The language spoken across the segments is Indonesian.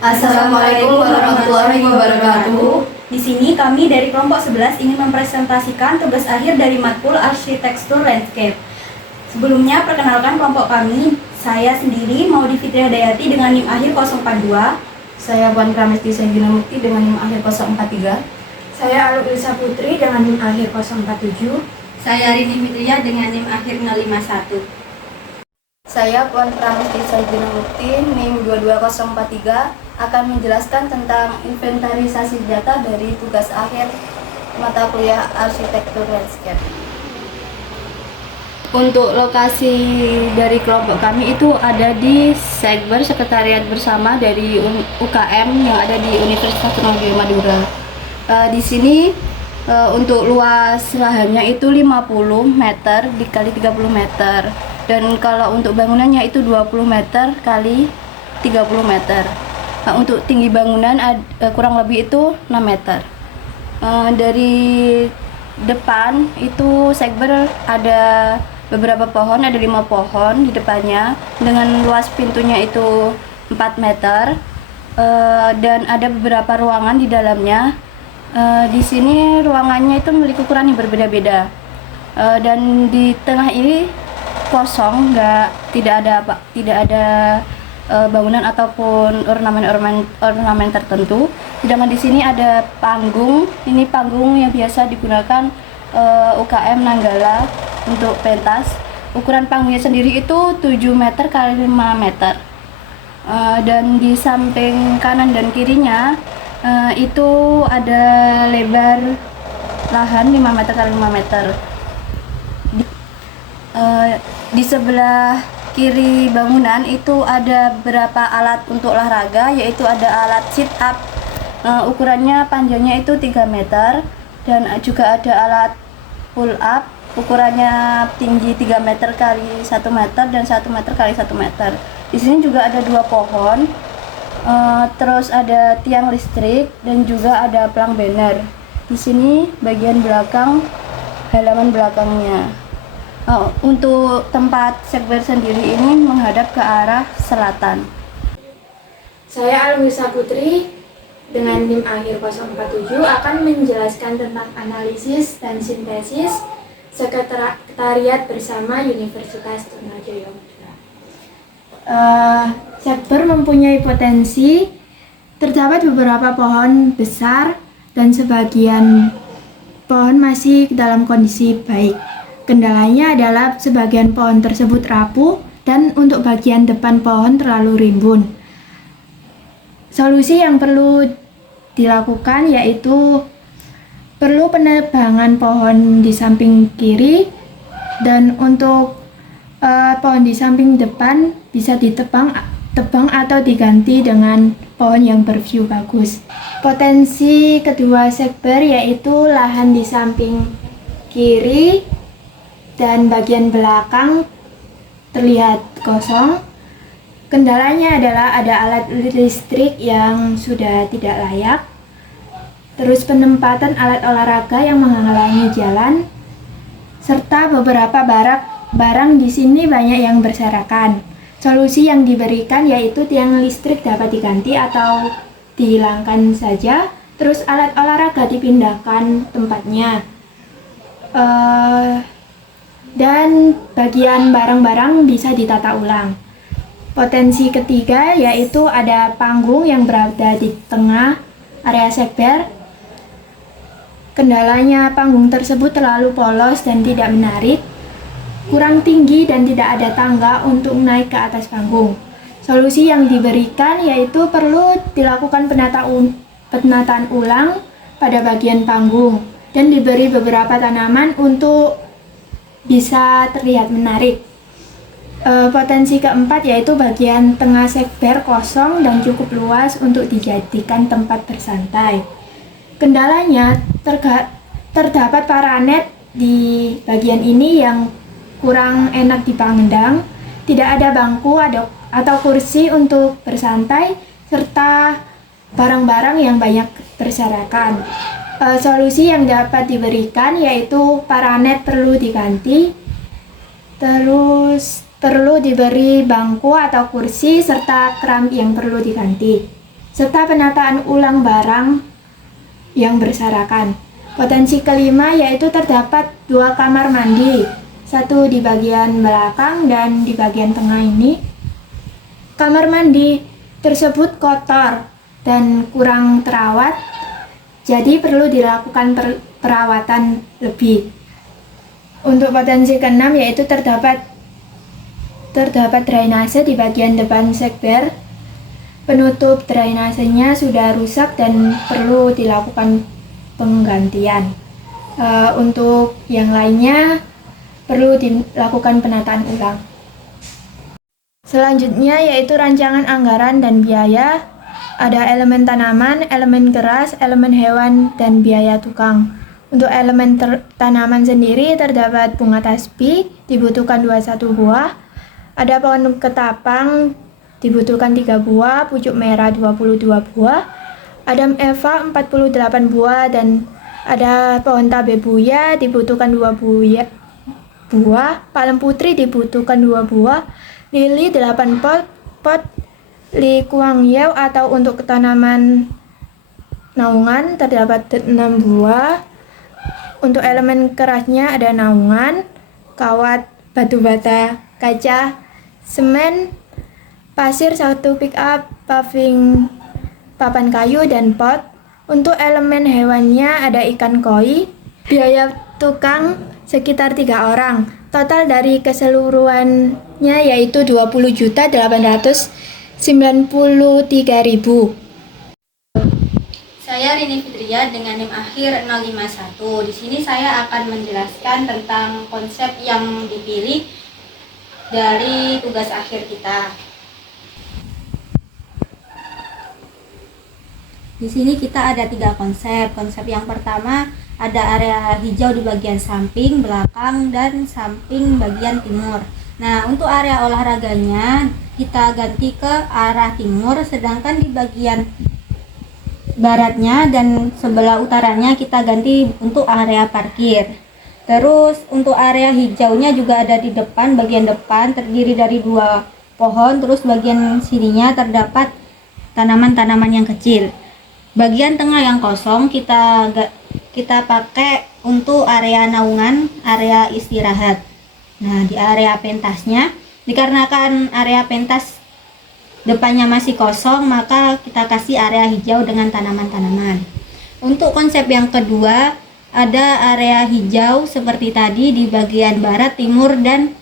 Assalamualaikum warahmatullahi wabarakatuh. Di sini kami dari kelompok 11 ingin mempresentasikan tugas akhir dari matkul Arsitektur Landscape. Sebelumnya perkenalkan kelompok kami. Saya sendiri Maudy Fitria Dayati dengan NIM akhir 042. Saya Puan Pramesti Sanjuna Mukti dengan NIM akhir 043. Saya Aluk Ilsa Putri dengan NIM akhir 047. Saya Rini Fitria dengan NIM akhir 051. Saya Puan Pramesti Sanjuna Mukti NIM 22043 akan menjelaskan tentang inventarisasi data dari tugas akhir mata kuliah Arsitektur Landscape. Untuk lokasi dari kelompok kami itu ada di Sekber Sekretariat Bersama dari UKM yang ada di Universitas Trunojoyo Madura. Di sini untuk luas lahannya itu 50 meter dikali 30 meter. Dan kalau untuk bangunannya itu 20 meter kali 30 meter. Nah, untuk tinggi bangunan kurang lebih itu 6 meter. Dari depan itu Sekber ada beberapa pohon, ada 5 pohon di depannya dengan luas pintunya itu 4 meter. Dan ada beberapa ruangan di dalamnya. Di sini ruangannya itu memiliki ukuran yang berbeda-beda. Dan di tengah ini kosong, tidak ada bangunan ataupun ornamen tertentu. Sedangkan di sini ada panggung. Ini panggung yang biasa digunakan UKM Nanggala untuk pentas. Ukuran panggungnya sendiri itu 7 meter kali 5 meter. Dan di samping kanan dan kirinya itu ada lebar lahan 5 meter kali 5 meter. Di sebelah kiri bangunan itu ada beberapa alat untuk olahraga, yaitu ada alat sit up, ukurannya panjangnya itu 3 meter, dan juga ada alat pull up, ukurannya tinggi 3 meter kali 1 meter dan 1 meter kali 1 meter. Di sini juga ada 2 pohon, terus ada tiang listrik dan juga ada pelang banner. Di sini bagian belakang, halaman belakangnya. Untuk tempat Sekber sendiri ini menghadap ke arah selatan. Saya Aluk Ilsa Putri dengan NIM akhir 047 akan menjelaskan tentang analisis dan sintesis Sekretariat Bersama Universitas Trunojoyo. Sekber mempunyai potensi terdapat beberapa pohon besar dan sebagian pohon masih dalam kondisi baik. Kendalanya adalah sebagian pohon tersebut rapuh dan untuk bagian depan pohon terlalu rimbun. Solusi yang perlu dilakukan yaitu perlu penebangan pohon di samping kiri, dan untuk pohon di samping depan bisa tebang atau diganti dengan pohon yang berview bagus. Potensi kedua Sekber yaitu lahan di samping kiri dan bagian belakang terlihat kosong. Kendalanya adalah ada alat listrik yang sudah tidak layak, terus penempatan alat olahraga yang menghalangi jalan, serta beberapa barang di sini banyak yang berserakan. Solusi yang diberikan yaitu tiang listrik dapat diganti atau dihilangkan saja, terus alat olahraga dipindahkan tempatnya. Dan bagian barang-barang bisa ditata ulang. Potensi ketiga yaitu ada panggung yang berada di tengah area Sekber. Kendalanya panggung tersebut terlalu polos dan tidak menarik, kurang tinggi dan tidak ada tangga untuk naik ke atas panggung. Solusi yang diberikan yaitu perlu dilakukan penataan ulang pada bagian panggung dan diberi beberapa tanaman untuk bisa terlihat menarik. Potensi keempat yaitu bagian tengah Sekber kosong dan cukup luas untuk dijadikan tempat bersantai. Kendalanya terdapat paranet di bagian ini yang kurang enak dipandang, tidak ada bangku atau kursi untuk bersantai, serta barang-barang yang banyak berserakan. Solusi yang dapat diberikan yaitu paranet perlu diganti, terus perlu diberi bangku atau kursi serta keramik yang perlu diganti. serta penataan ulang barang yang berserakan. Potensi kelima yaitu terdapat 2 kamar mandi, satu di bagian belakang dan di bagian tengah ini. Kamar mandi tersebut kotor dan kurang terawat, jadi perlu dilakukan perawatan lebih. Untuk potensi keenam yaitu terdapat drainase di bagian depan sekber. Penutup drainasenya sudah rusak dan perlu dilakukan penggantian. Untuk yang lainnya perlu dilakukan penataan ulang. Selanjutnya yaitu rancangan anggaran dan biaya. Ada elemen tanaman, elemen keras, elemen hewan, dan biaya tukang. Untuk elemen tanaman sendiri terdapat bunga tasbih, dibutuhkan 21 buah. Ada pohon ketapang, dibutuhkan 3 buah, pucuk merah 22 buah. Adam Eva 48 buah, dan ada pohon tabebuya dibutuhkan 2 buah. Palem putri dibutuhkan 2 buah. Lili 8 pot, Li Kuang Yew atau untuk tanaman naungan terdapat 6 buah. Untuk elemen kerasnya ada naungan, kawat, batu bata, kaca, semen, pasir, 1 pick up, paving, papan kayu, dan pot. Untuk elemen hewannya ada ikan koi. Biaya tukang sekitar 3 orang. Total dari keseluruhannya yaitu 20.893.000. Saya Rini Fitria dengan NIM akhir 051. Di sini saya akan menjelaskan tentang konsep yang dipilih dari tugas akhir kita. Di sini kita ada 3 konsep. Konsep yang pertama ada area hijau di bagian samping, belakang, dan samping bagian timur. Nah, untuk area olahraganya kita ganti ke arah timur, sedangkan di bagian baratnya dan sebelah utaranya kita ganti untuk area parkir. Terus untuk area hijaunya juga ada di depan, bagian depan terdiri dari 2 pohon, terus bagian sininya terdapat tanaman-tanaman yang kecil. Bagian tengah yang kosong kita pakai untuk area naungan, area istirahat. Nah, di area pentasnya, dikarenakan area pentas depannya masih kosong, maka kita kasih area hijau dengan tanaman-tanaman. Untuk konsep yang kedua, ada area hijau seperti tadi di bagian barat, timur, dan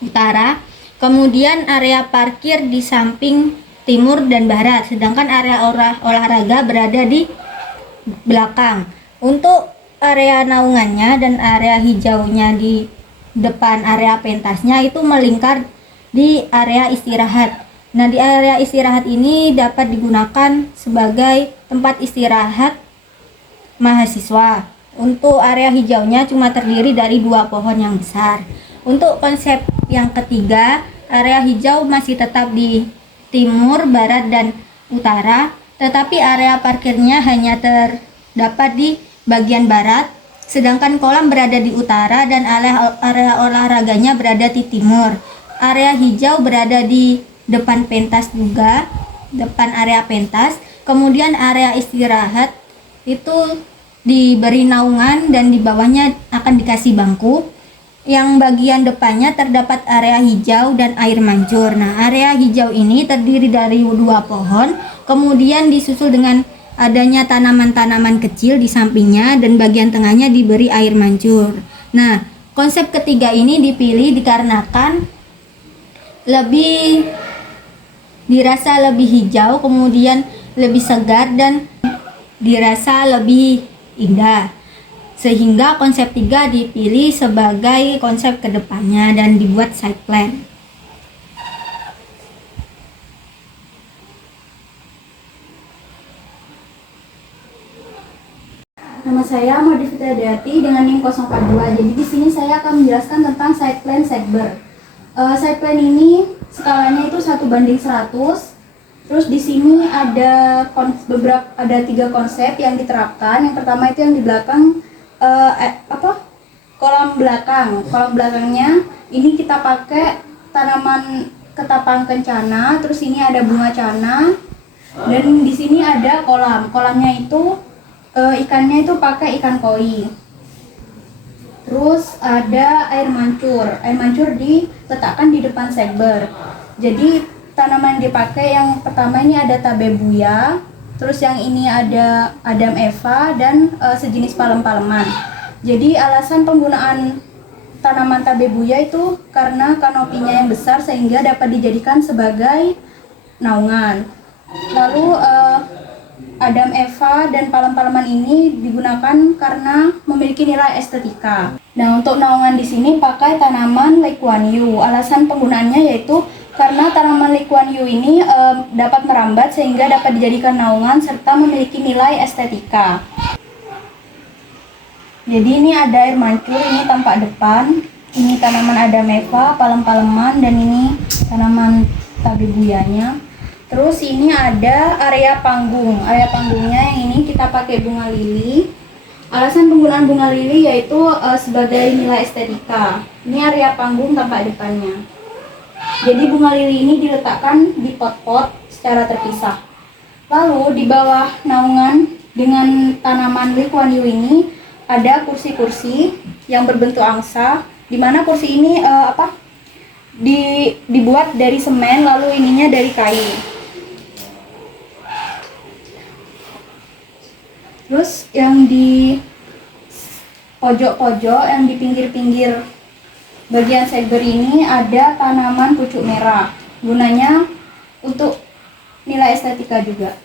utara. Kemudian area parkir di samping timur dan barat, sedangkan area olahraga berada di belakang. Untuk area naungannya dan area hijaunya di depan area pentasnya itu melingkar di area istirahat. Nah, di area istirahat ini dapat digunakan sebagai tempat istirahat mahasiswa. Untuk area hijaunya cuma terdiri dari 2 pohon yang besar. Untuk konsep yang ketiga, area hijau masih tetap di timur, barat, dan utara, tetapi area parkirnya hanya terdapat di bagian barat, sedangkan kolam berada di utara dan area olahraganya berada di timur. Area hijau berada di depan pentas juga, depan area pentas. Kemudian area istirahat itu diberi naungan dan di bawahnya akan dikasih bangku. Yang bagian depannya terdapat area hijau dan air mancur. Nah, area hijau ini terdiri dari 2 pohon, kemudian disusul dengan adanya tanaman-tanaman kecil di sampingnya dan bagian tengahnya diberi air mancur. Nah, konsep ketiga ini dipilih dikarenakan dirasa lebih hijau, kemudian lebih segar dan dirasa lebih indah. Sehingga konsep 3 dipilih sebagai konsep kedepannya dan dibuat site plan. Nama saya Modi Fitradiyati dengan NIM 042. Jadi di sini saya akan menjelaskan tentang site plan sekber. Site plan ini skalanya itu 1:100. Terus di sini ada 3 konsep yang diterapkan. Yang pertama itu yang di belakang kolam belakang. Kolam belakangnya ini kita pakai tanaman ketapang kencana. Terus ini ada bunga cana. Dan di sini ada kolam. Kolamnya itu ikannya itu pakai ikan koi. Terus ada air mancur. Air mancur diletakkan di depan segber. Jadi tanaman yang dipakai yang pertama ini ada tabebuya. Terus yang ini ada Adam Eva dan sejenis palem-paleman. Jadi alasan penggunaan tanaman tabebuya itu karena kanopinya yang besar sehingga dapat dijadikan sebagai naungan. Lalu Adam Eva dan palem-paleman ini digunakan karena memiliki nilai estetika. Nah, untuk naungan di sini pakai tanaman Lee Kuan Yew. Alasan penggunaannya yaitu karena tanaman Lee Kuan Yew ini dapat merambat sehingga dapat dijadikan naungan serta memiliki nilai estetika. Jadi ini ada air mancur, ini tampak depan, ini tanaman Adam Eva, palem-paleman, dan ini tanaman tabebuyanya. Terus ini ada area panggung. Area panggungnya yang ini kita pakai bunga lili. Alasan penggunaan bunga lili yaitu sebagai nilai estetika. Ini area panggung tampak depannya. Jadi bunga lili ini diletakkan di pot-pot secara terpisah. Lalu di bawah naungan dengan tanaman Lee Kuan Yew ini ada kursi-kursi yang berbentuk angsa, di mana kursi ini dibuat dari semen, lalu ininya dari kayu. Terus yang di pojok-pojok, yang di pinggir-pinggir bagian segber ini ada tanaman pucuk merah. Gunanya untuk nilai estetika juga.